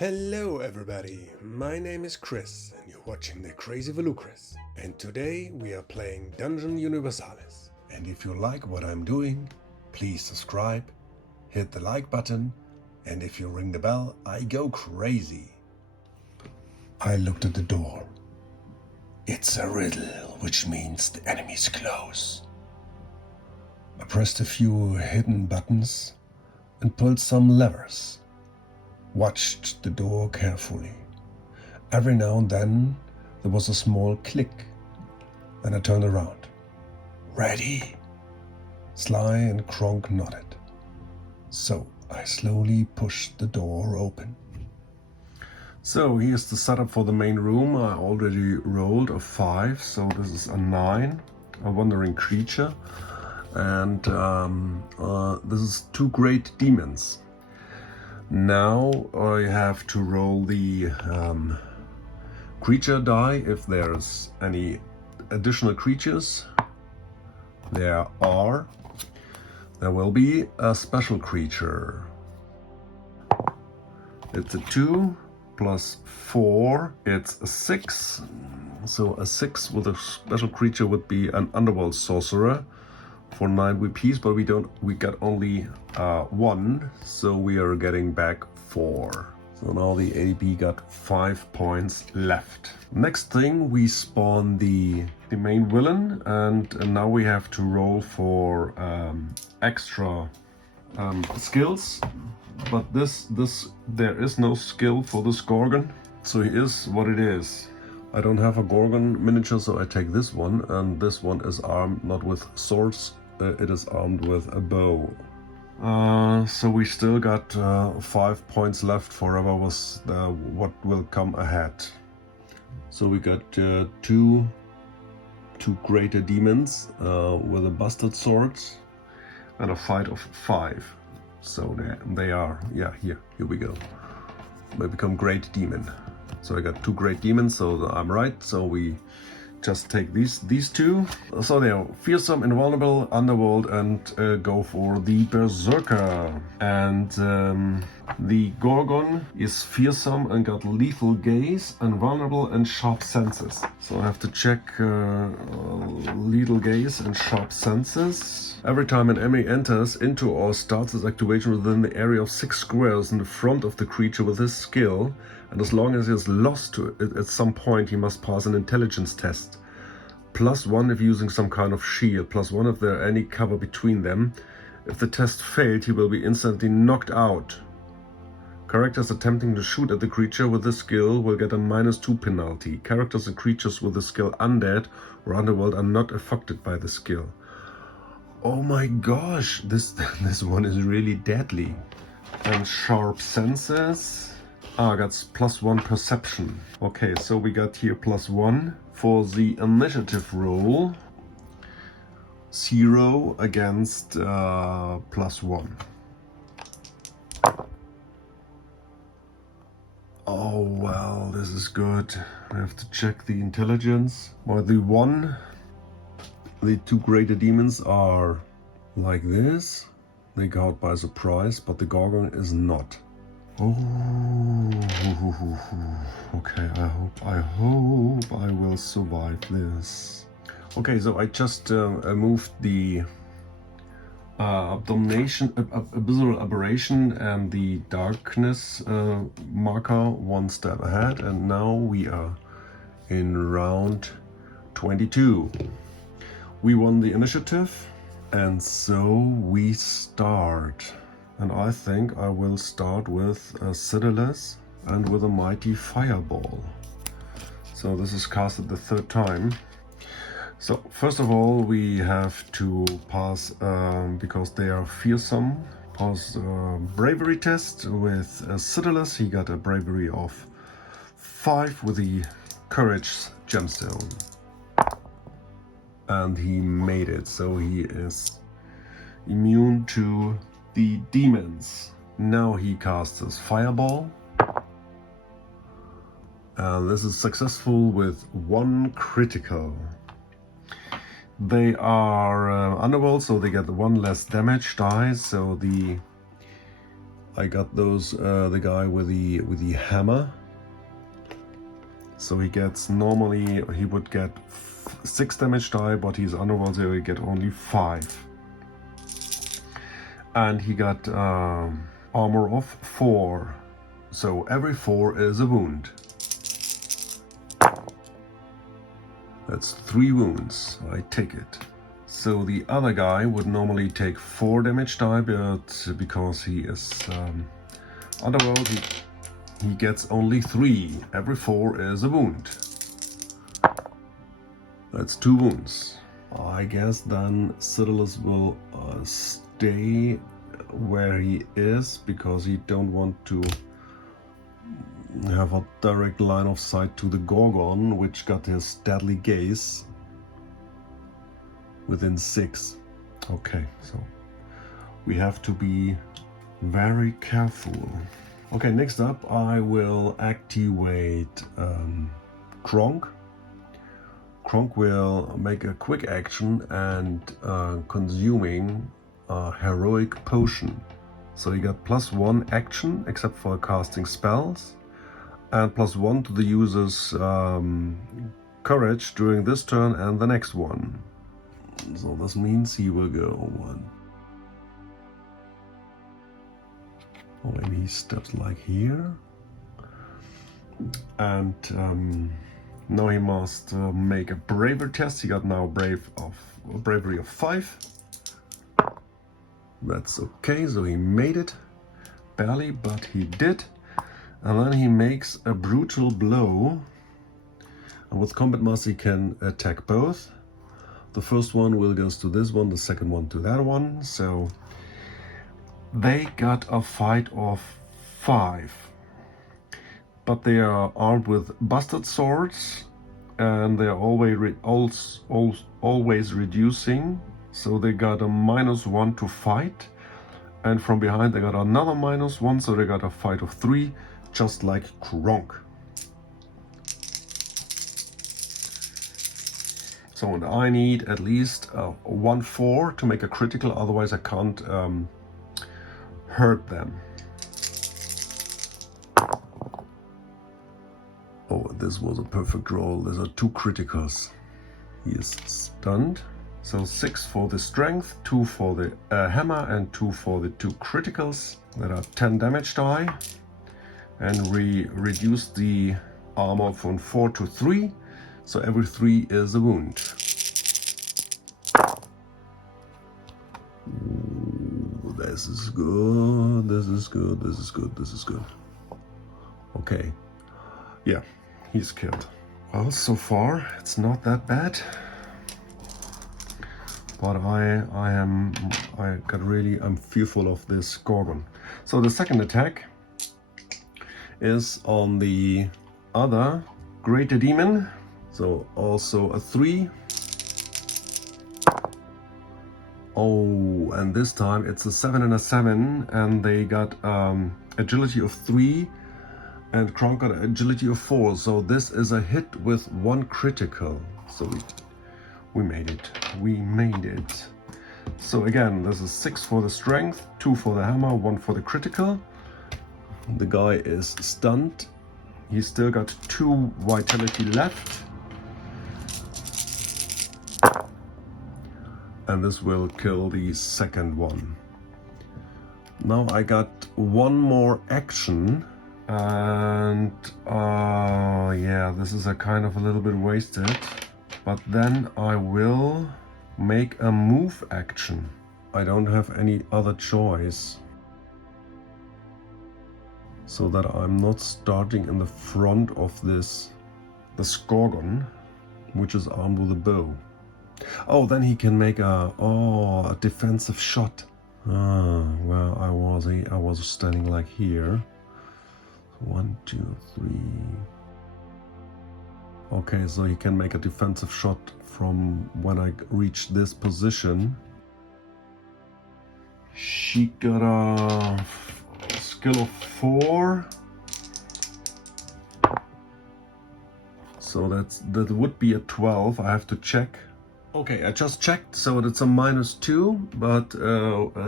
Hello everybody, my name is Chris and you're watching the Crazy Volucris. And today we are playing Dungeon Universalis. And if you like what I'm doing, please subscribe, hit the like button, and if you ring the bell, I go crazy. I looked at the door. It's a riddle, which means the enemy's close. I pressed a few hidden buttons and pulled some levers. Watched the door carefully. Every now and then there was a small click. Then I turned around. Ready? Sly and Kronk nodded. So I slowly pushed the door open. So here's the setup for the main room. I already rolled a 5, so this is a 9, a wandering creature. And this is 2 great demons. Now I have to roll the creature die if there's any additional creatures. There will be a special creature. It's a 2 plus 4, it's a 6. So a 6 with a special creature would be an underworld sorcerer for 9 WPs, but we got only 1, so we are getting back 4. So now the ADP got 5 points left. Next thing, we spawn the main villain, and now we have to roll for extra skills. But there is no skill for this Gorgon, so he is what it is. I don't have a Gorgon miniature, so I take this one, and this one is armed not with swords, it is armed with a bow. So we still got 5 points left for what will come ahead. So we got two greater demons with a bastard sword and a fight of 5. So they are, yeah, here we go. They become great demon. So I got 2 great demons, so I'm right. So we just take these 2. So they are fearsome, invulnerable, underworld, and go for the berserker. And the Gorgon is fearsome and got lethal gaze, and vulnerable and sharp senses. So I have to check lethal gaze and sharp senses. Every time an enemy enters into or starts its activation within the area of 6 squares in the front of the creature with his skill, and as long as he is lost to it at some point, he must pass an intelligence test. +1 if using some kind of shield, +1 if there are any cover between them. If the test failed, he will be instantly knocked out. Characters attempting to shoot at the creature with this skill will get a -2 penalty. Characters and creatures with the skill Undead or Underworld are not affected by the skill. Oh my gosh, this one is really deadly. And sharp senses. Got +1 perception. Okay, so we got here +1 for the initiative roll. 0 against +1. Oh well, this is good. I have to check the intelligence. Well, the 2 greater demons are like this. They got out by surprise, but the Gorgon is not. Oh, okay, I hope I will survive this. Okay, so I just moved the Abomination, Abyssal Aberration and the Darkness marker 1 step ahead, and now we are in round 22. We won the initiative, and so we start. And I think I will start with Xiodulus and with a mighty fireball. So this is casted the 3rd time. So first of all, we have to pass, because they are fearsome, pass bravery test with Xiodulus. He got a bravery of 5 with the courage gemstone. And he made it, so he is immune to the demons. Now he casts his fireball. This is successful with 1 critical. They are underworld, so they get 1 less damage die. So the I got those the guy with the hammer. So he gets, normally he would get 6 damage die, but he's underworld, so he get only 5. And he got armor of 4. So every 4 is a wound. That's 3 wounds. I take it. So the other guy would normally take 4 damage die, but because he is underworld, he gets only 3. Every 4 is a wound. That's 2 wounds. I guess then Xiodulus will stay where he is, because he don't want to have a direct line of sight to the Gorgon, which got his deadly gaze within 6. Okay, so we have to be very careful. Okay, next up I will activate Kronk. Kronk will make a quick action and consuming a heroic potion. So he got +1 action except for casting spells, and +1 to the user's courage during this turn and the next one. So this means he will go 1. Or maybe he steps like here. And now he must make a bravery test. He got now bravery of 5. That's okay, so he made it. Barely, but he did. And then he makes a brutal blow. And with combat master he can attack both. The first one will goes to this one, the second one to that one. So they got a fight of 5. But they are armed with bastard swords, and they are always reducing. So they got a -1 to fight, and from behind they got another -1, so they got a fight of 3, just like Kronk. So and I need at least 1/4 to make a critical, otherwise I can't hurt them. Oh, this was a perfect roll. These are 2 criticals. He is stunned. So 6 for the strength, 2 for the hammer, and 2 for the 2 criticals. That are 10 damage die. And we reduce the armor from 4 to 3. So every 3 is a wound. Ooh, this is good, this is good, this is good, this is good. Okay, yeah, he's killed. Well, so far it's not that bad. But I'm fearful of this Gorgon. So the second attack is on the other greater demon. So also a 3. Oh, and this time it's a 7 and a 7, and they got agility of 3, and Kronk got agility of 4. So this is a hit with 1 critical. So we made it. We made it. So again, this is 6 for the strength, 2 for the hammer, 1 for the critical. The guy is stunned. He's still got 2 vitality left. And this will kill the second one. Now I got 1 more action. And yeah, this is a kind of a little bit wasted. But then I will make a move action. I don't have any other choice. So that I'm not starting in the front of this Gorgon, which is armed with a bow. Oh, then he can make a defensive shot. Well, I was standing like here. 1, 2, 3. Okay, so he can make a defensive shot from when I reach this position. She got a skill of 4. So that would be a 12. I have to check. Okay, I just checked, so it's a -2, but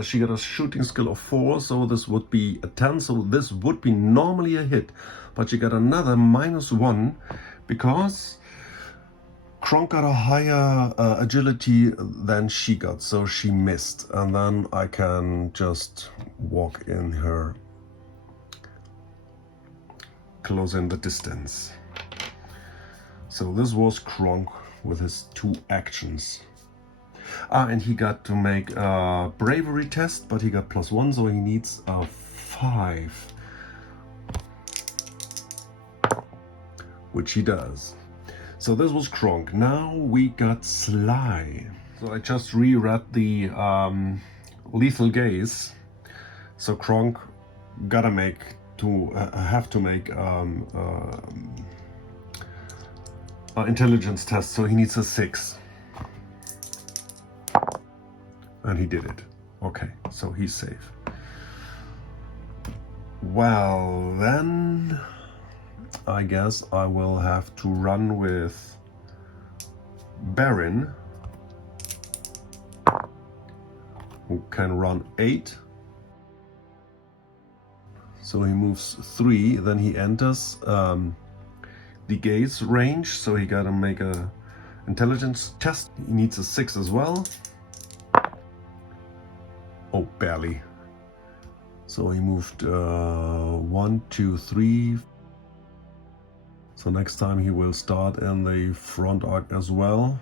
she got a shooting skill of 4, so this would be a 10, so this would be normally a hit. But she got another -1 because Kronk got a higher agility than she got, so she missed. And then I can just walk in her close in the distance. So this was Kronk with his 2 actions. And he got to make a bravery test, but he got +1, so he needs a 5. Which he does. So this was Kronk. Now we got Sly. So I just reread the Lethal Gaze. So Kronk gotta have to make intelligence test, so he needs a 6. And he did it. Okay, so he's safe. Well, then I guess I will have to run with Baron, who can run 8. So he moves 3, then he enters the gaze range, so he gotta make a intelligence test. He needs a 6 as well. Oh, barely. So he moved 1, 2, 3. So next time he will start in the front arc as well.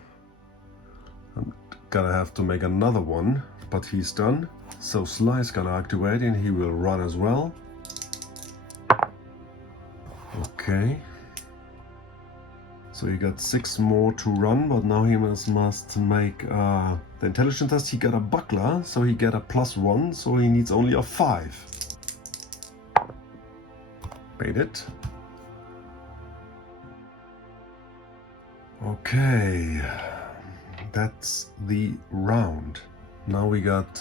I'm gonna have to make another one, but he's done. So Sly's gonna activate and he will run as well. Okay. So he got 6 more to run, but now he must make the intelligence test. He got a buckler, so he get a +1, so he needs only a 5. Made it. Okay, that's the round. Now we got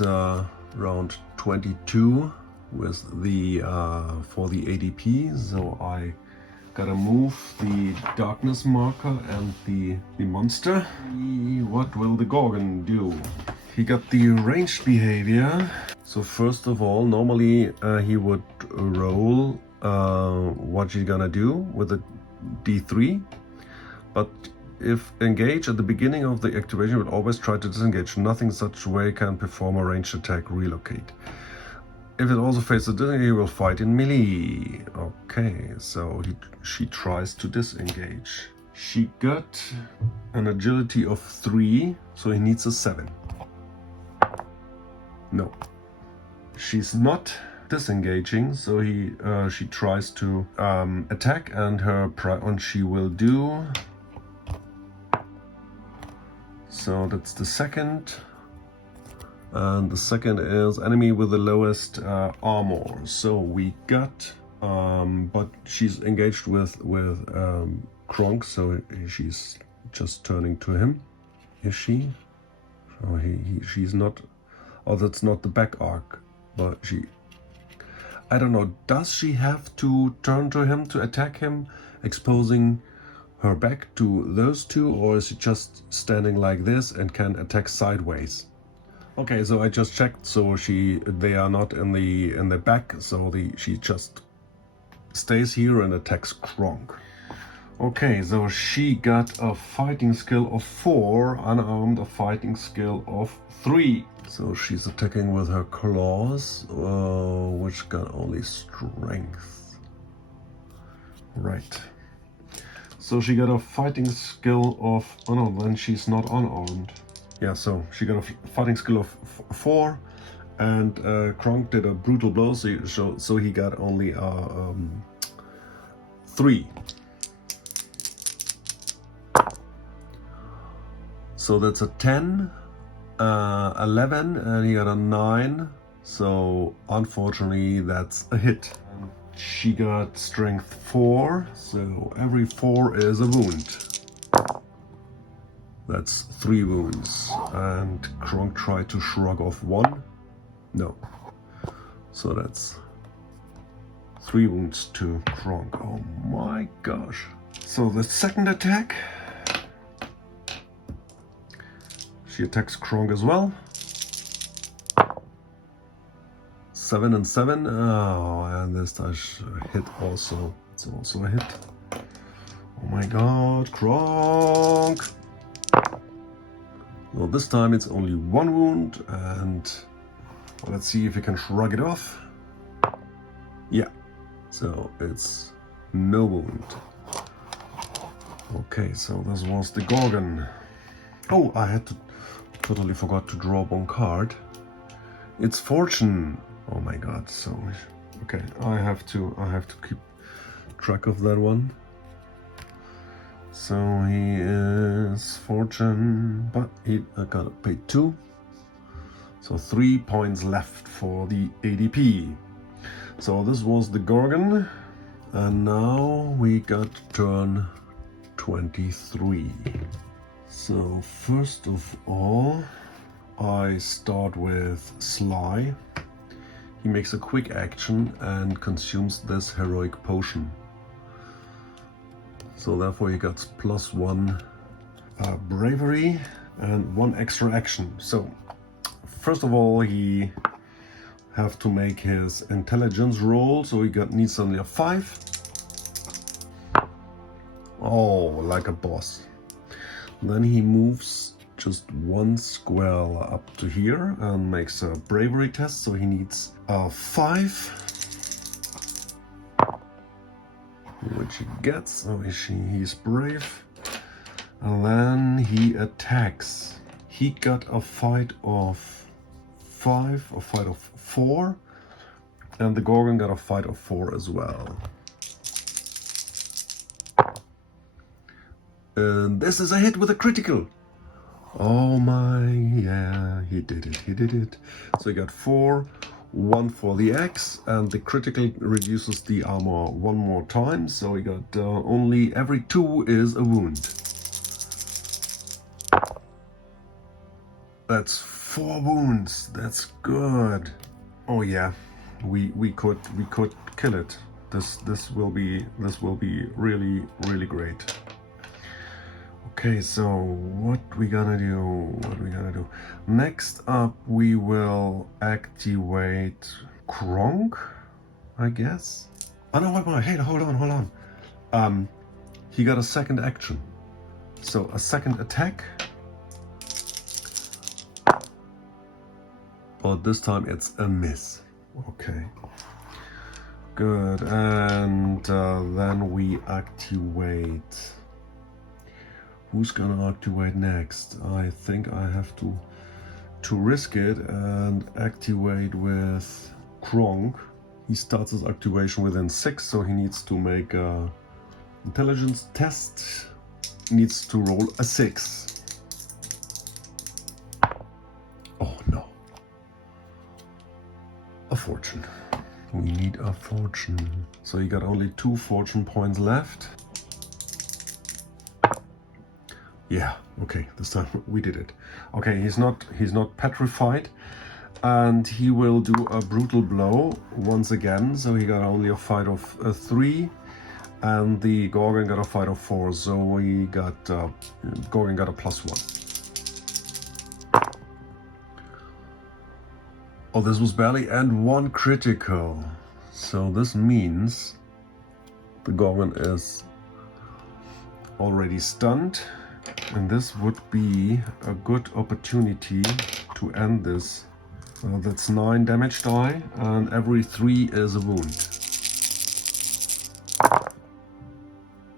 round 22 with the for the ADP. So I gotta move the darkness marker and the monster. What will the Gorgon do? He got the ranged behavior. So first of all, normally he would roll what he's gonna do with a D3, but if engaged at the beginning of the activation, will always try to disengage. Nothing such way can perform a ranged attack relocate. If it also faces disengage, he will fight in melee. Okay, so she tries to disengage. She got an agility of 3, so he needs a 7. No. She's not disengaging, so she tries to attack, and she will do. So that's the second. And the second is enemy with the lowest armor. So we got, but she's engaged with Kronk, so she's just turning to him. Is she? Oh, she's not. Oh, that's not the back arc, but she. I don't know. Does she have to turn to him to attack him, exposing her back to those two, or is she just standing like this and can attack sideways? Okay, so I just checked, so they are not in the back, so she just stays here and attacks Kronk. Okay, so she got a fighting skill of 4, unarmed a fighting skill of 3. So she's attacking with her claws, which got only strength. Right. So she got a fighting skill of, oh no, then she's not unarmed. Yeah, so she got a fighting skill of 4, and Kronk did a brutal blow, so he got only 3. So that's a 10, 11, and he got a 9. So unfortunately, that's a hit. She got strength 4, so every 4 is a wound. That's 3 wounds. And Kronk tried to shrug off 1. No. So that's 3 wounds to Kronk. Oh my gosh. So the second attack. She attacks Kronk as well. 7 and 7. Oh, and this does hit also. It's also a hit. Oh my god, Kronk! Well, this time it's only 1 wound, and well, let's see if we can shrug it off. Yeah, so it's no wound. Okay, so this was the Gorgon. Oh, I had to totally forgot to draw one card. It's Fortune. Oh my god, so okay, I have to keep track of that one. So he is Fortune, but he gotta pay 2. So 3 points left for the ADP. So this was the Gorgon, and now we got turn 23. So first of all, I start with Sly. He makes a quick action and consumes this heroic potion. So therefore he got +1 bravery and 1 extra action. So first of all, he have to make his intelligence roll. So he needs only a 5. Oh, like a boss. Then he moves just 1 square up to here and makes a bravery test. So he needs a 5. Which he gets, so he's brave. And then he attacks. He got a fight of 5 or fight of 4, and the Gorgon got a fight of 4 as well. And this is a hit with a critical. Oh my, yeah, he did it. So he got 4. 1 for the axe, and the critical reduces the armor 1 more time, so he got only every 2 is a wound. That's 4 wounds. That's good. Oh yeah, we could kill it. This will be really great. Okay, so what we gonna do? Next up, we will activate Kronk, I guess. Oh no, wait, hey, hold on. He got a second action. So a second attack. But this time it's a miss. Okay. Good, and then we activate... Who's gonna activate next? I think I have to risk it and activate with Kronk. He starts his activation within 6, so he needs to make a intelligence test. Needs to roll a 6. Oh no. A fortune. We need a fortune. So he got only 2 fortune points left. Yeah, okay, this time we did it. Okay, he's not petrified, and he will do a brutal blow once again. So he got only a fight of 3, and the Gorgon got a fight of 4. So we got Gorgon got a +1. Oh, this was barely, and 1 critical. So this means the Gorgon is already stunned. And this would be a good opportunity to end this. That's 9 damage die, and every 3 is a wound.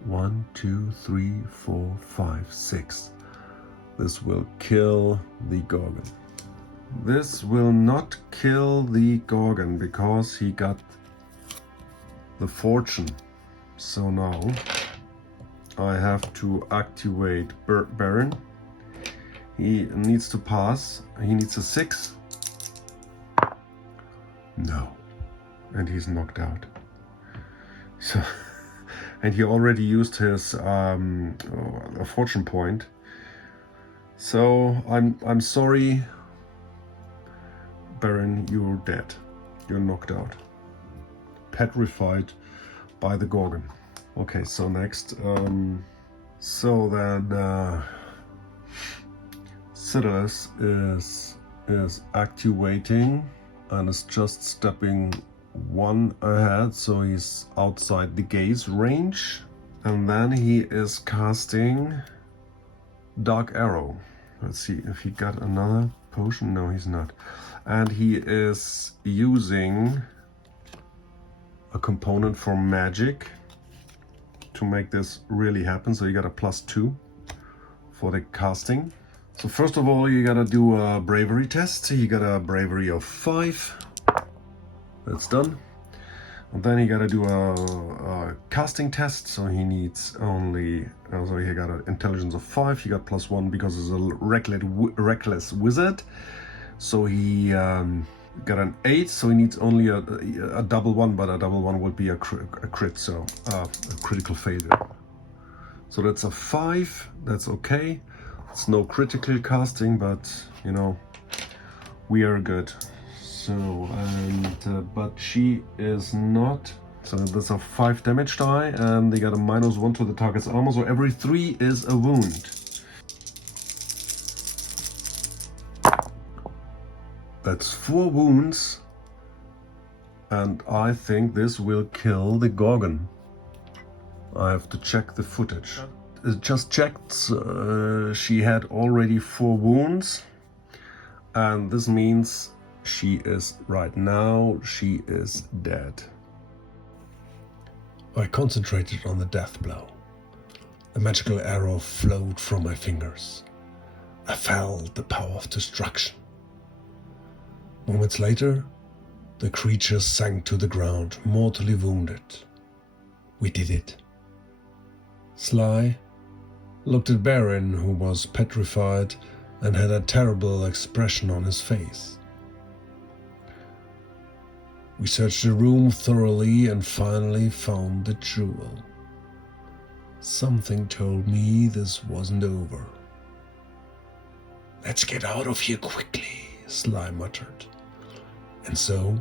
1, 2, 3, 4, 5, 6. This will kill the Gorgon. This will not kill the Gorgon because he got the fortune. So now I have to activate Baron. He needs to pass. He needs a 6. No. And he's knocked out. So, and he already used his a fortune point. So I'm sorry, Baron, you're dead. You're knocked out. Petrified by the Gorgon. Okay, so next, so Xiodulus is activating and is just stepping one ahead, so he's outside the gaze range. And then he is casting Dark Arrow. Let's see if he got another potion. No, he's not. And he is using a component for magic to make this really happen. So you got a +2 for the casting. So first of all, you gotta do a bravery test. You got a bravery of 5. That's done. And then you gotta do a casting test. So he needs only, so he got an intelligence of 5. He got +1 because he's a reckless wizard. So he got an 8. So he needs only a double 1, but a double 1 would be a crit, so a critical failure. So that's a 5. That's okay. It's no critical casting, but you know, we are good. So, and but she is not. So that's a 5 damage die, and they got a -1 to the target's armor. So every 3 is a wound. That's 4 wounds, and I think this will kill the Gorgon. I have to check the footage. Just checked, she had already 4 wounds, and this means she is right now, she is dead. I concentrated on the death blow. A magical arrow flowed from my fingers. I felt the power of destruction. Moments later, the creature sank to the ground, mortally wounded. We did it. Sly looked at Baron, who was petrified and had a terrible expression on his face. We searched the room thoroughly and finally found the jewel. Something told me this wasn't over. "Let's get out of here quickly," Sly muttered. And so,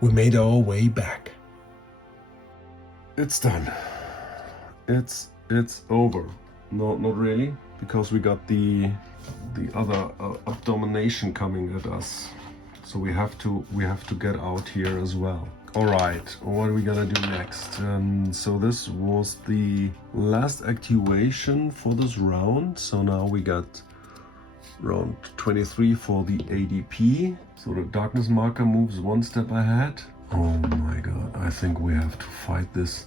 we made our way back. It's done. It's over. No, not really, because we got the other Abomination coming at us. So we have to get out here as well. All right, what are we gonna do next? So this was the last activation for this round. So now we got round 23 for the ADP. So the darkness marker moves 1 step ahead. Oh my god, I think we have to fight this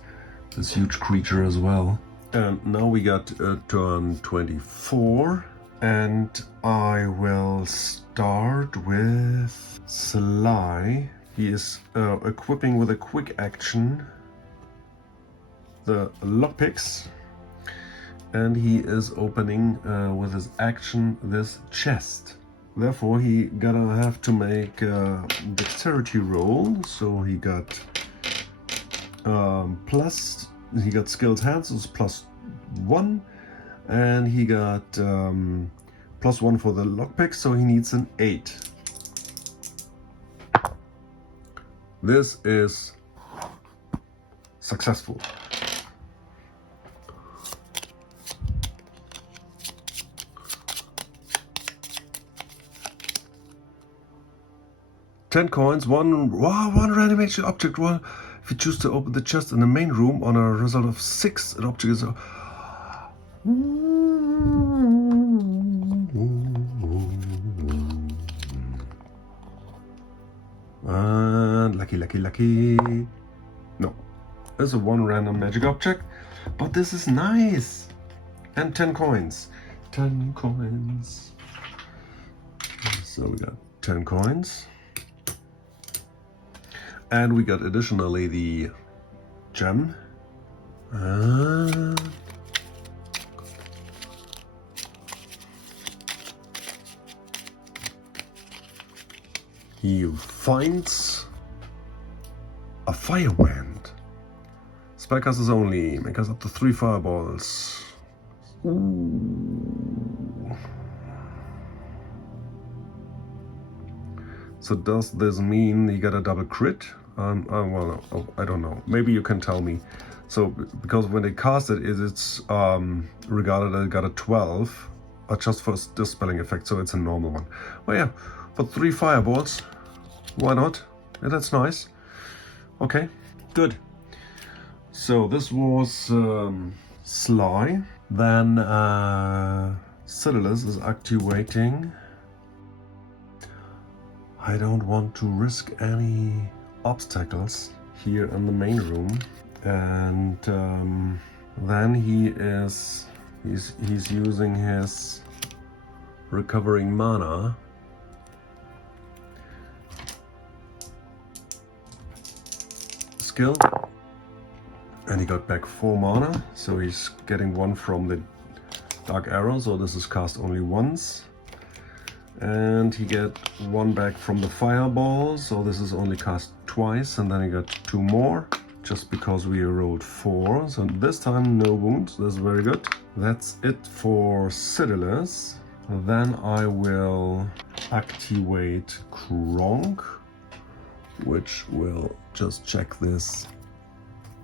huge creature as well. And now we got turn 24. And I will start with Sly. He is equipping with a quick action the lockpicks. And he is opening with his action this chest. Therefore, he gonna have to make a dexterity roll. So he got he got skilled hands, so it's +1, and he got +1 for the lockpick, so he needs an 8. This is successful. $10 coins, one reanimation object. One, if you choose to open the chest in the main room on a result of 6, an object is. And lucky. No, there's a 1 random magic object, but this is nice. And 10 coins. 10 coins. So we got 10 coins. And we got additionally the gem. He finds a fire wand. Spellcasters only. Make us up to 3 fireballs. Ooh. So does this mean he got a double crit? Well, I don't know. Maybe you can tell me. So because when they cast it, it's regarded as it got a 12 just for dispelling effect, so it's a normal one. Well, yeah, for 3 fireballs, why not? Yeah, that's nice. Okay, good. So this was Sly. Then Xiodulus is activating. I don't want to risk any obstacles here in the main room, and then he's using his recovering mana. Skill, and he got back 4 mana, so he's getting 1 from the dark arrow, so this is cast only once. And he get 1 back from the fireball, so this is only cast twice, and then he got 2 more, just because we rolled 4. So this time no wounds, that's very good. That's it for Xiodulus. Then I will activate Kronk, which will just check this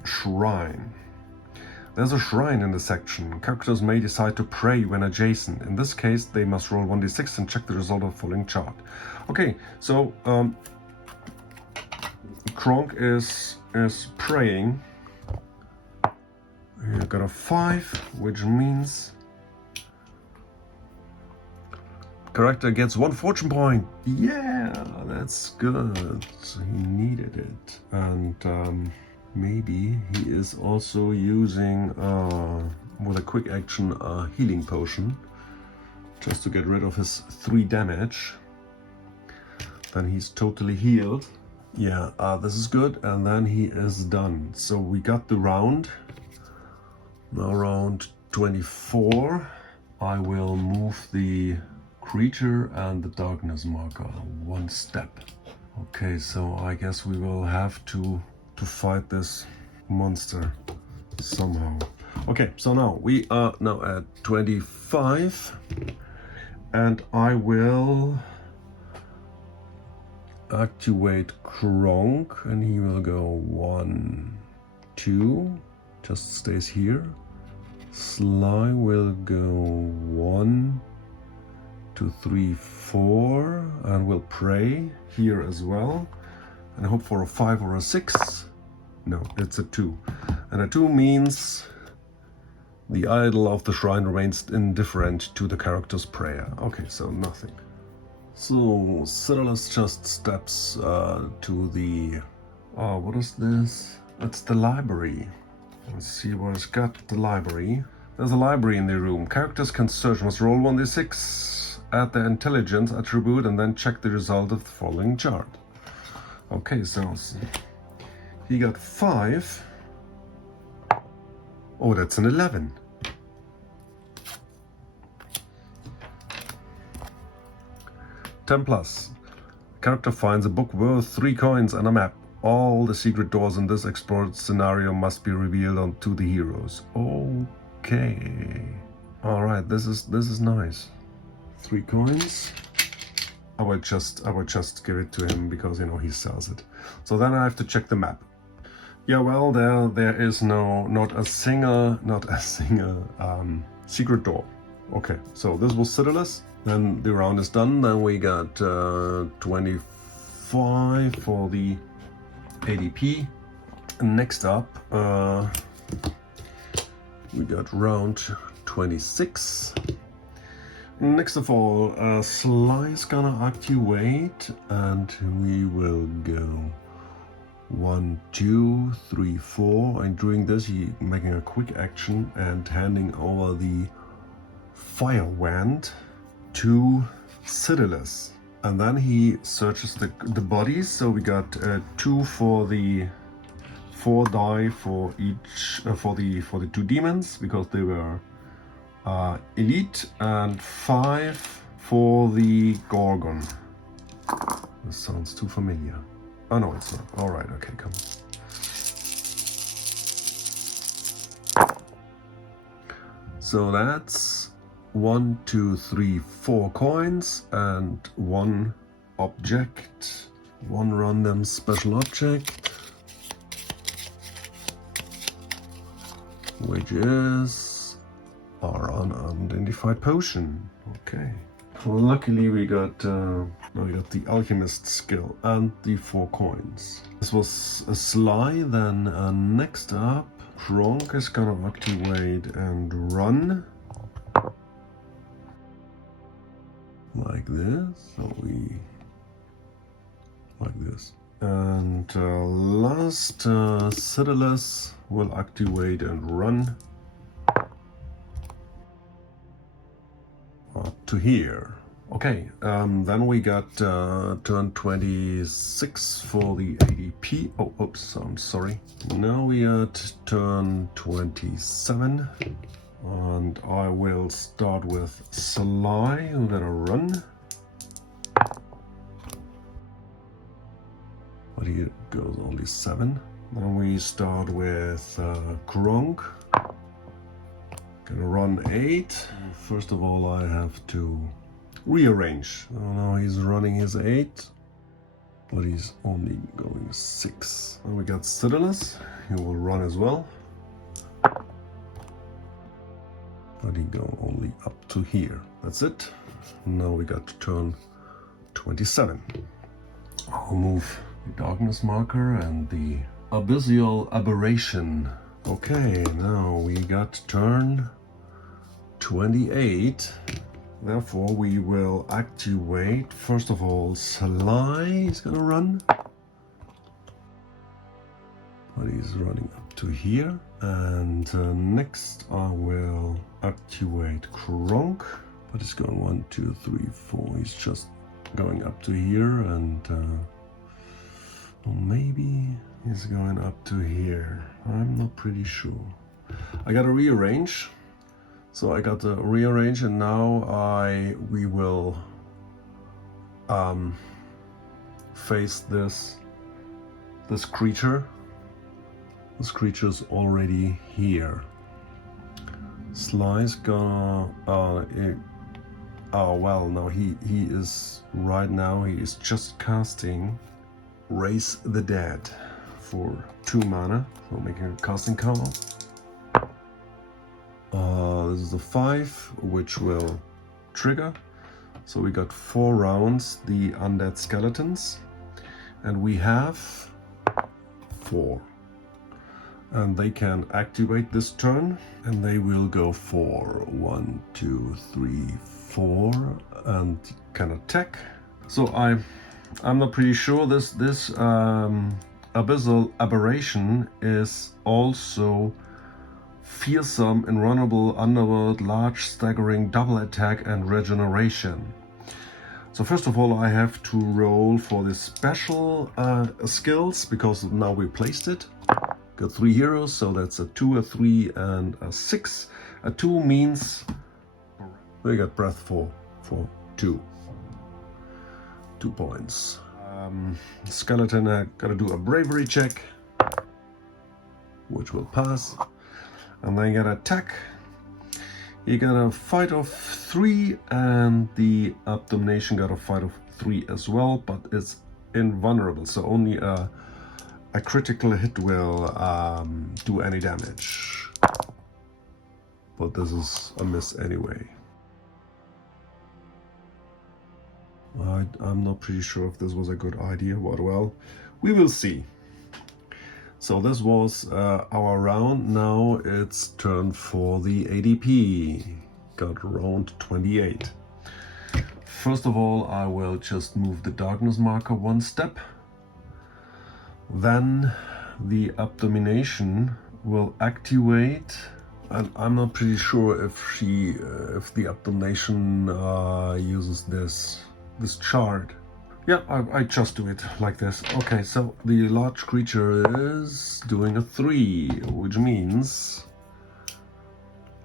shrine. There's a shrine in the section. Characters may decide to pray when adjacent. In this case, they must roll 1d6 and check the result of the following chart. Okay, so Kronk is praying. You got a 5, which means character gets 1 fortune point. Yeah, that's good. He needed it. And maybe he is also using, with a quick action, a healing potion, just to get rid of his 3 damage. Then he's totally healed. Yeah, this is good, and then he is done. So we got the round. Now round 24. I will move the creature and the darkness marker 1 step. Okay, so I guess we will have to fight this monster somehow. Okay, so now we are now at 25, and I will activate Kronk, and he will go 1, 2, just stays here. Sly will go 1, 2, 3, 4, and will pray here as well, and hope for a 5 or a 6. No, it's a 2, and a 2 means the idol of the shrine remains indifferent to the character's prayer. Okay, so nothing. So Xiodulus just steps to the what is this? It's the library. Let's see what it's got. The library. There's a library in the room. Characters can search. Must roll 1d6, add their intelligence attribute, and then check the result of the following chart. Okay, so he got 5. Oh, that's an 11. +10. Character finds a book worth 3 coins and a map. All the secret doors in this explored scenario must be revealed to the heroes. Okay. All right, this is nice. 3 coins. I would just give it to him because, you know, he sells it. So then I have to check the map. Yeah, well, there is not a single secret door. Okay, so this was Xiodulus. Then the round is done. Then we got 25 for the ADP. Next up, we got round 26. Next of all, Sly is gonna activate, and we will go 1, 2, 3, 4. And doing this, he making a quick action and handing over the fire wand to Xiodulus, and then he searches the bodies. So we got 2 for the 4 die for each for the 2 demons because they were elite, and 5 for the Gorgon. This sounds too familiar. Oh no, it's not. All right, okay, come. So that's 1, 2, 3, 4 coins and 1 object, 1 random special object, which is are an unidentified potion. Okay. Luckily we got the alchemist skill and the 4 coins. This was a Sly. Then next up, Kronk is gonna activate and run like this. So we like this. And last, Xiodulus will activate and run up to here. Okay, then we got turn 26 for the ADP. Oh, oops, I'm sorry. Now we are at turn 27. And I will start with Sly. I'm gonna run. But here goes only 7. Then we start with Kronk. Gonna run 8. First of all, I have to rearrange. Oh no, he's running his 8, but he's only going 6. And we got Xiodulus. He will run as well, but he go only up to here. That's it. Now we got to turn 27. I'll move the darkness marker and the abyssal aberration. Okay, now we got turn 28. Therefore we will activate, first of all, Sly is gonna run. But he's running up to here. And next I will activate Kronk. But he's going 1, 2, 3, 4. He's just going up to here, and maybe he's going up to here. I'm not pretty sure. I gotta rearrange. So I got to rearrange, and now we will face this creature. This creature's already here. Sly's gonna oh well, no, he is right now, he is just casting Raise the Dead for 2 mana. So making a casting call. This is a 5, which will trigger. So we got 4 rounds, the undead skeletons, and we have 4. And they can activate this turn, and they will go for 1, 2, 3, 4, and can attack. So I'm not pretty sure. This abyssal aberration is also fearsome, invulnerable, underworld, large, staggering, double attack, and regeneration. So first of all, I have to roll for the special skills, because now we placed it. Got 3 heroes, so that's a 2, a 3, and a 6. A 2 means we got breath for 2 points. Skeleton, I gotta do a bravery check, which will pass. And then you got attack. You got a fight of 3, and the Abomination got a fight of 3 as well, but it's invulnerable, so only a critical hit will do any damage. But this is a miss anyway. I'm not pretty sure if this was a good idea, but well, we will see. So this was our round. Now it's turn for the ADP. Got round 28. First of all, I will just move the darkness marker 1 step. Then the Abomination will activate, and I'm not pretty sure if the Abomination uses this chart. Yeah, I just do it like this. Okay, so the large creature is doing a 3, which means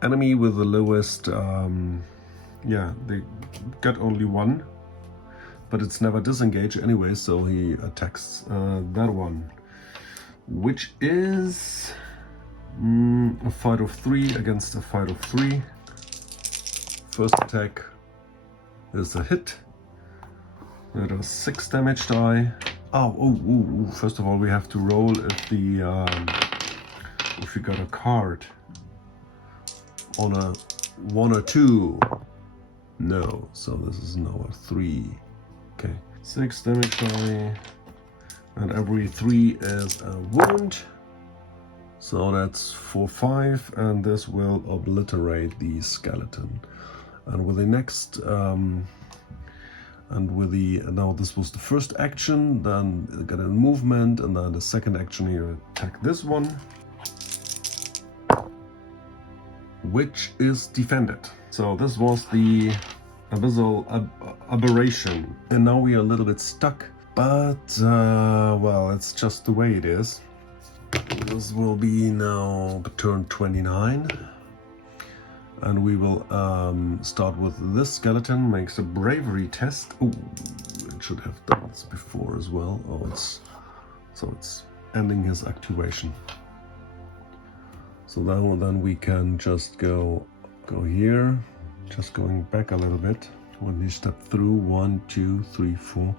enemy with the lowest, yeah, they get only 1, but it's never disengaged anyway, so he attacks that one, which is a fight of 3 against a fight of 3. First attack is a hit. It is 6 damage die. First of all, we have to roll if we got a card on a 1 or 2. No, so this is now a 3. Okay, 6 damage die, and every 3 is a wound. So that's 4, 5, and this will obliterate the skeleton. And with the next, now this was the first action, then get a movement, and then the second action here, attack this one, which is defended. So this was the abyssal aberration, and now we are a little bit stuck, but well, it's just the way it is. This will be now turn 29, and we will start with this skeleton. Makes a bravery test. Oh, it should have done this before as well. Oh, it's ending his activation. So now then we can just go here, just going back a little bit. When we step through 1, 2, 3, 4,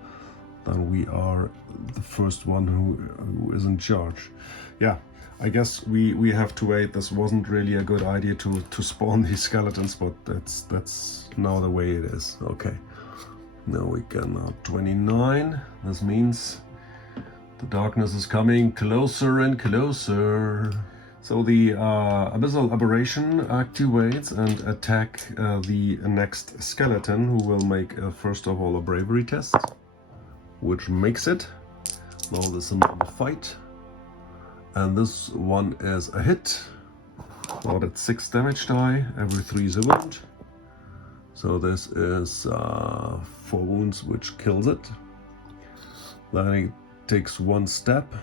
then we are the first one who is in charge. Yeah, I guess we have to wait. This wasn't really a good idea to spawn these skeletons, but that's now the way it is. Okay, now we can 29. This means the darkness is coming closer and closer. So the abyssal aberration activates and attack the next skeleton, who will make first of all a bravery test, which makes it. Now this is another fight, and this one is a hit. Well, that's 6 damage die, every 3 is a wound. So this is 4 wounds, which kills it. Then he takes 1 step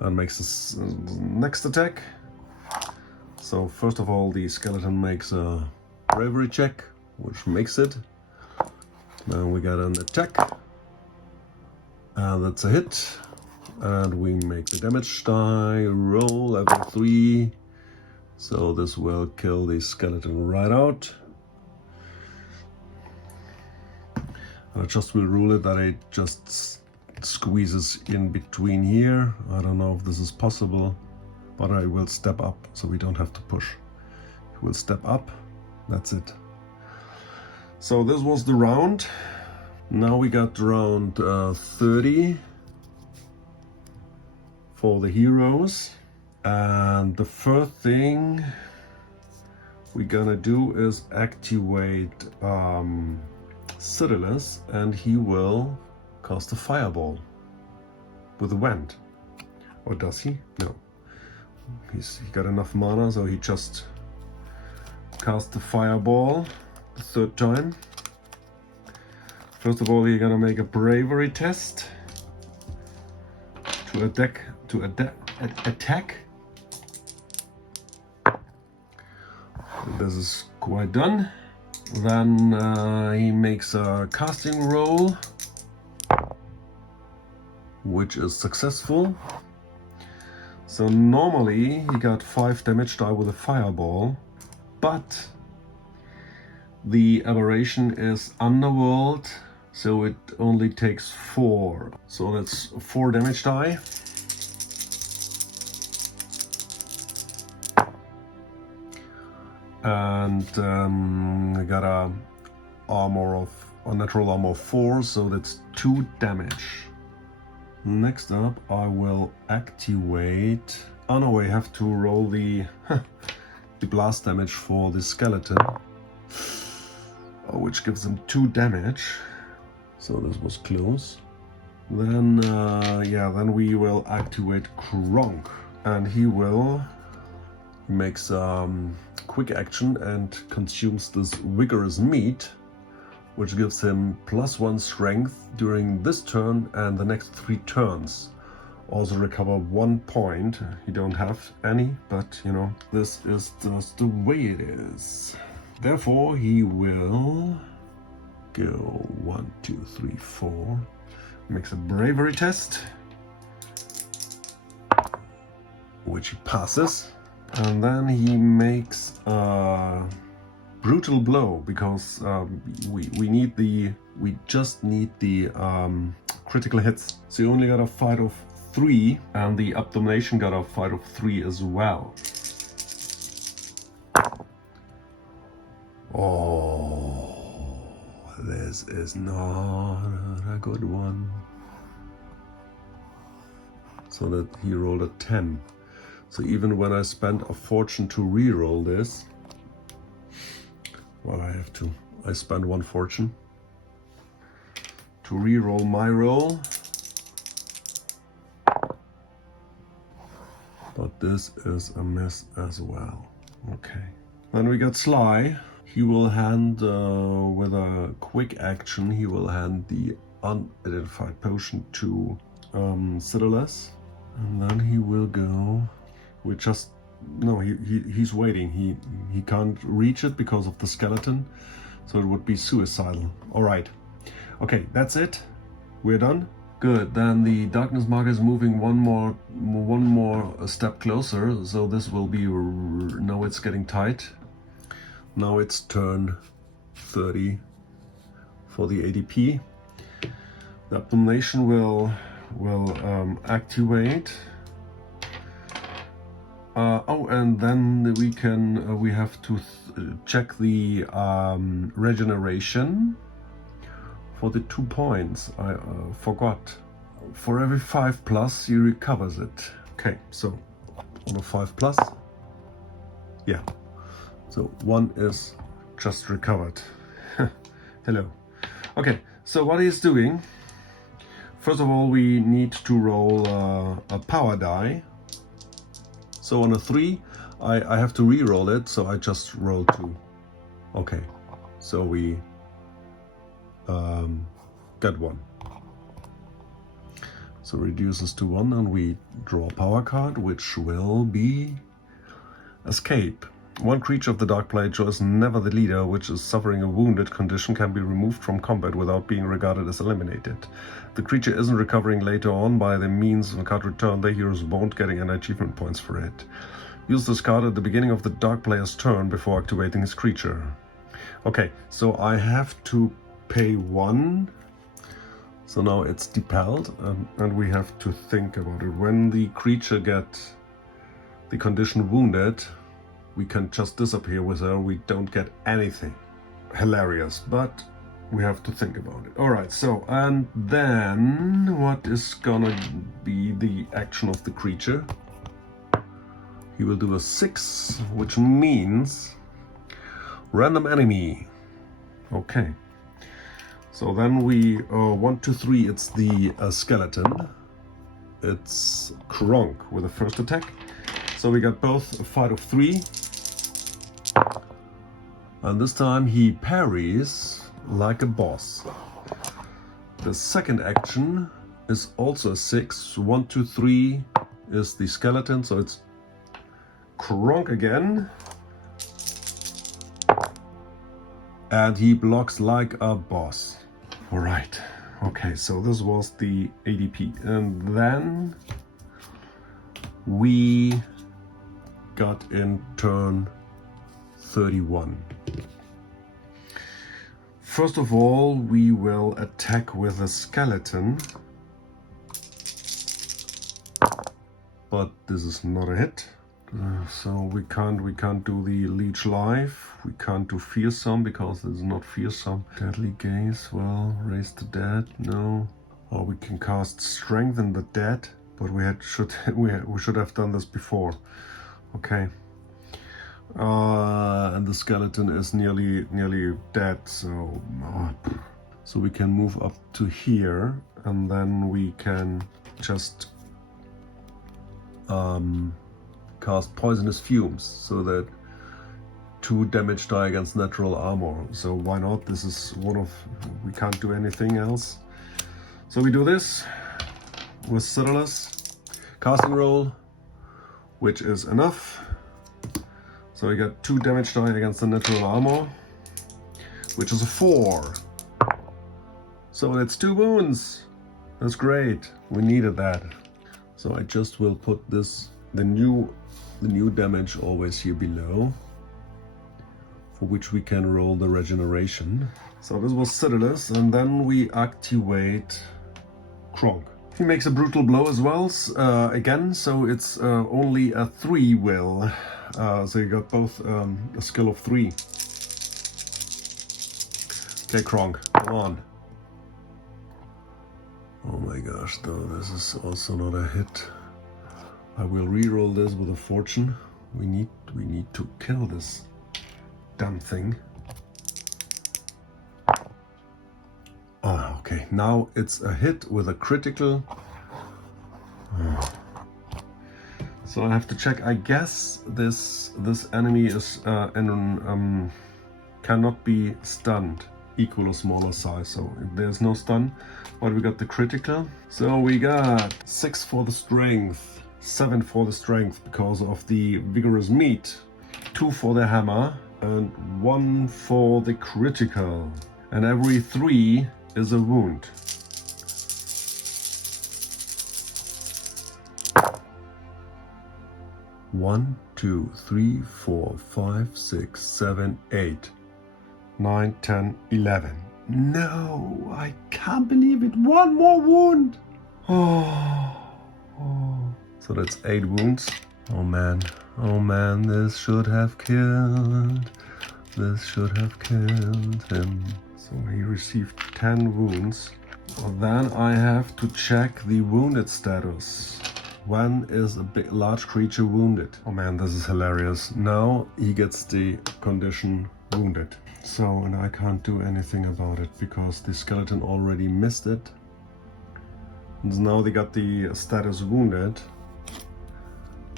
and makes his next attack. So first of all, the skeleton makes a bravery check, which makes it. Then we got an attack, and that's a hit. And we make the damage die roll every 3. So this will kill the skeleton right out. And I just will rule it that it just squeezes in between here. I don't know if this is possible, but I will step up so we don't have to push. We'll step up. That's it. So this was the round. Now we got round 30 for the heroes, and the first thing we're gonna do is activate Xiodulus, and he will cast a fireball with a wand. Or does he? No. He got enough mana, so he just cast the fireball the 3rd time. First of all, you're gonna make a bravery test to attack. This is quite done. Then he makes a casting roll, which is successful. So normally he got 5 damage die with a fireball, but the aberration is underworld, so it only takes 4. So that's 4 damage die. And I got a natural armor of 4, so that's 2 damage. Next up, I will activate. Oh no, I have to roll the the blast damage for the skeleton, which gives him 2 damage. So this was close. Then then we will activate Kronk, and he makes quick action and consumes this vigorous meat, which gives him +1 strength during this turn and the next 3 turns. Also recover 1 point. You don't have any, but you know, this is just the way it is. Therefore, he will go 1, 2, 3, 4. Makes a bravery test, which he passes. And then he makes a brutal blow, because we just need the critical hits. So you only got a fight of 3, and the Abomination got a fight of 3 as well. Oh, this is not a good one. So that he rolled a 10. So even when I spend a fortune to re-roll this, well, I spend 1 fortune to re-roll my roll. But this is a miss as well. Okay. Then we got Sly. He will hand, with a quick action, he will hand the unidentified potion to Xiodulus. And then he will go. He's waiting. He can't reach it because of the skeleton. So it would be suicidal. All right. Okay, that's it. We're done. Good. Then the darkness marker is moving one more step closer. So this will be, now it's getting tight. Now it's turn 30 for the ADP. The Abomination will activate. And then we have to check the regeneration for the 2 points. I forgot. For every 5+, he recovers it. Okay, so on a 5+, yeah. So 1 is just recovered. Hello. Okay, so what he's doing, first of all, we need to roll a power die. So on a 3, I have to re-roll it, so I just roll 2. Okay, so we get 1. So reduces to 1, and we draw a power card, which will be Escape. 1 creature of the Dark Plane is never the leader, which is suffering a wounded condition, can be removed from combat without being regarded as eliminated. The creature isn't recovering later on by the means of a card return. The heroes won't getting any achievement points for it. Use this card at the beginning of the Dark Player's turn before activating his creature. Okay, so I have to pay 1. So now it's depelled, and we have to think about it. When the creature gets the condition wounded, we can just disappear with her. We don't get anything. Hilarious, but we have to think about it. All right, so, and then what is gonna be the action of the creature? He will do a 6, which means random enemy. Okay. So then we, 1, 2, 3, it's the skeleton. It's Kronk with the first attack. So we got both a fight of 3. And this time he parries like a boss. The second action is also a 6. 1, 2, 3 is the skeleton, so it's Kronk again. And he blocks like a boss. All right. Okay, so this was the ADP. And then we got in turn 31. First of all, we will attack with a skeleton. But this is not a hit. So we can't do the leech life. We can't do fearsome because this is not fearsome. Deadly gaze, well, raise the dead, no. Or we can cast strengthen the dead, but we should have done this before. Okay. And the skeleton is nearly dead, so we can move up to here, and then we can just cast poisonous fumes, so that 2 damage die against natural armor. So why not? This is we can't do anything else. So we do this with Xiodulus. Casting roll, which is enough. So we got 2 damage die against the natural armor, which is a 4. So that's 2 wounds. That's great. We needed that. So I just will put this, the new damage always here below, for which we can roll the regeneration. So this was Xiodulus, and then we activate Kronk. He makes a brutal blow as well, again, so it's only a 3 will. So you got both a skill of 3. Okay, Kronk, come on. Oh my gosh, though, this is also not a hit. I will re-roll this with a fortune. We need to kill this damn thing. Ah, okay, now it's a hit with a critical. So I have to check. I guess this enemy is cannot be stunned, equal or smaller size. So there's no stun, but we got the critical. So we got 6 for the strength, 7 for the strength because of the vigorous meat, 2 for the hammer, and 1 for the critical. And every 3 is a wound. One, 2, 3, 4, 5, 6, 7, 8, 9, 10, 11. No, I can't believe it. 1 more wound. Oh. So that's 8 wounds. Oh man, this should have killed. This should have killed him. So he received 10 wounds. Well, then I have to check the wounded status. When is a big, large creature wounded? Oh man, this is hilarious. Now he gets the condition wounded. So, and I can't do anything about it because the skeleton already missed it. And now they got the status wounded.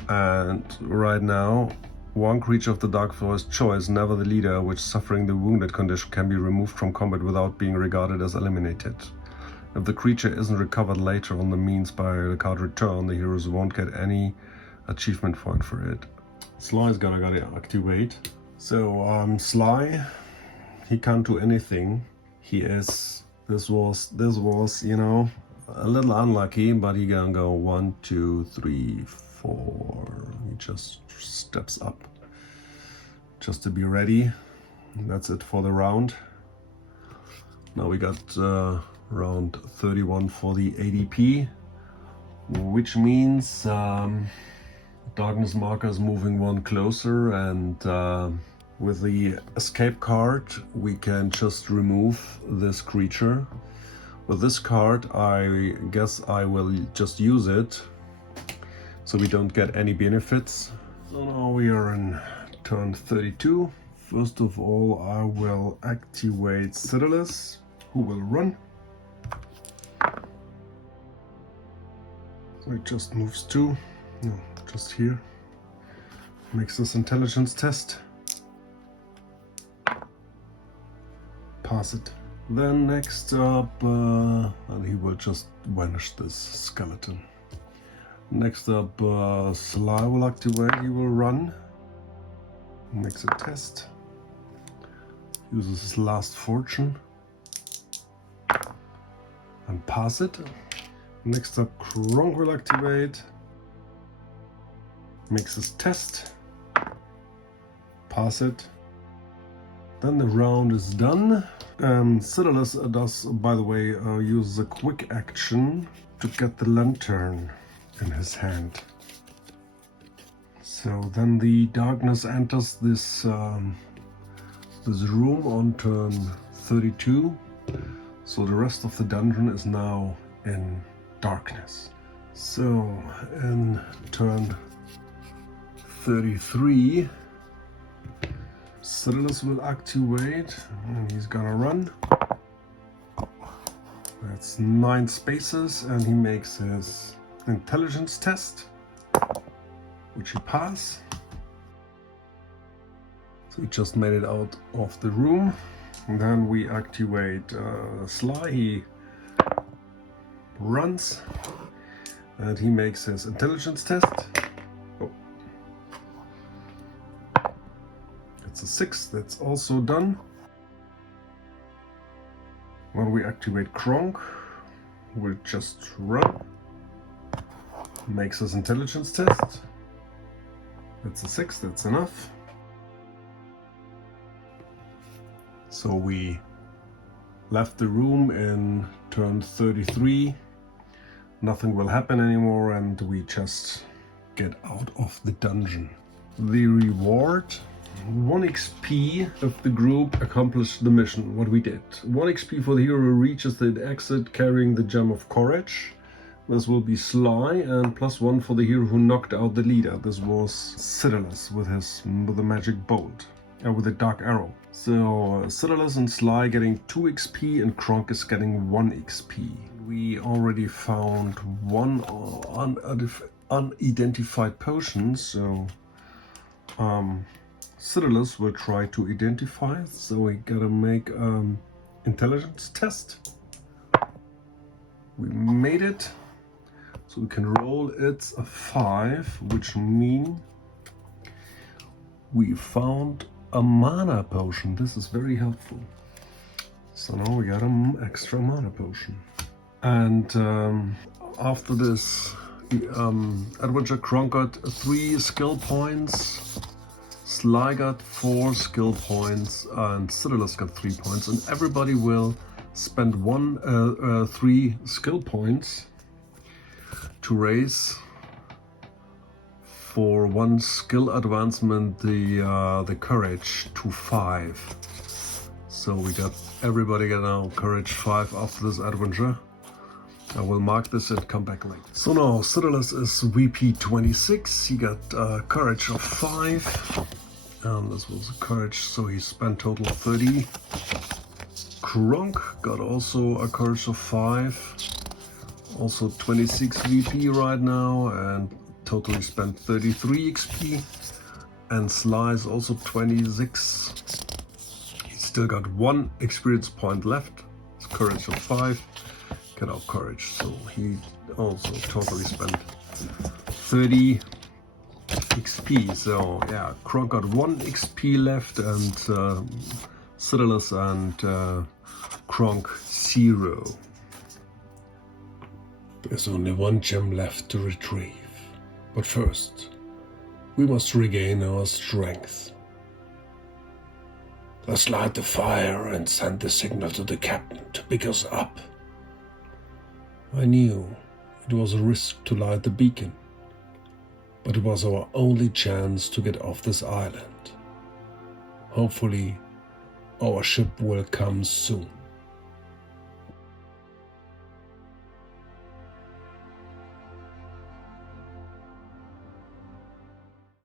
And right now, one creature of the Dark Forest choice, never the leader, which suffering the wounded condition can be removed from combat without being regarded as eliminated. If the creature isn't recovered later on the means by the card return, the heroes won't get any achievement point for it. Sly's gotta activate. So Sly, he can't do anything. This was, you know, a little unlucky, but he gonna go 1, 2, 3, 4. He just steps up just to be ready. That's it for the round. Now we got round 31 for the ADP, which means darkness marker is moving 1 closer, and with the escape card we can just remove this creature. With this card I guess I will just use it so we don't get any benefits. So now we are in turn 32. First of all, I will activate Xiodulus, who will run. So it just moves 2, no, just here. Makes this intelligence test. Pass it. Then next up, and he will just vanish this skeleton. Next up, Sly will activate, he will run. Makes a test. Uses his last fortune. And pass it. Next up, Kronk will activate. Makes his test. Pass it. Then the round is done. Xiodulus does, by the way, uses a quick action to get the lantern in his hand. So then the darkness enters this room on turn 32. So the rest of the dungeon is now in darkness. So in turn 33, Xiodulus will activate and he's gonna run. That's 9 spaces and he makes his intelligence test, which he passed. So he just made it out of the room. And then we activate Sly. He runs and he makes his intelligence test. Oh. It's a 6, that's also done. When we activate Kronk, we'll just run. Makes his intelligence test. That's a 6, that's enough. So we left the room in turn 33. Nothing will happen anymore and we just get out of the dungeon. The reward 1 XP if the group accomplished the mission, what we did. 1 XP for the hero who reaches the exit carrying the Gem of Courage. This will be Sly, and +1 for the hero who knocked out the leader. This was Xiodulus with the magic bolt, with a dark arrow. So Xiodulus and Sly getting 2 XP and Kronk is getting 1 XP. We already found 1 unidentified potion, so Xiodulus will try to identify it, so we gotta make intelligence test. We made it, so we can roll. It's a 5, which means we found a mana potion. This is very helpful. So now we got an extra mana potion. And after this adventure, Kronk got 3 skill points, Sly got 4 skill points, and Xiodulus got 3 points. And everybody will spend 3 skill points to raise for 1 skill advancement the courage to 5. So everybody got now courage 5 after this adventure. I will mark this and come back later. So now Xiodulus is VP 26. He got courage of 5, and this was a courage, so he spent total 30. Kronk got also a courage of 5, also 26 VP right now, and totally spent 33 XP. And Sly is also 26. He still got 1 experience point left. It's courage of 5. Get out courage, so he also totally spent 30 XP. So yeah, Kronk got 1 XP left, and Xiodulus and Kronk 0. There's only 1 gem left to retrieve, but first we must regain our strength. Let's light the fire and send the signal to the captain to pick us up. I knew it was a risk to light the beacon, but it was our only chance to get off this island. Hopefully, our ship will come soon.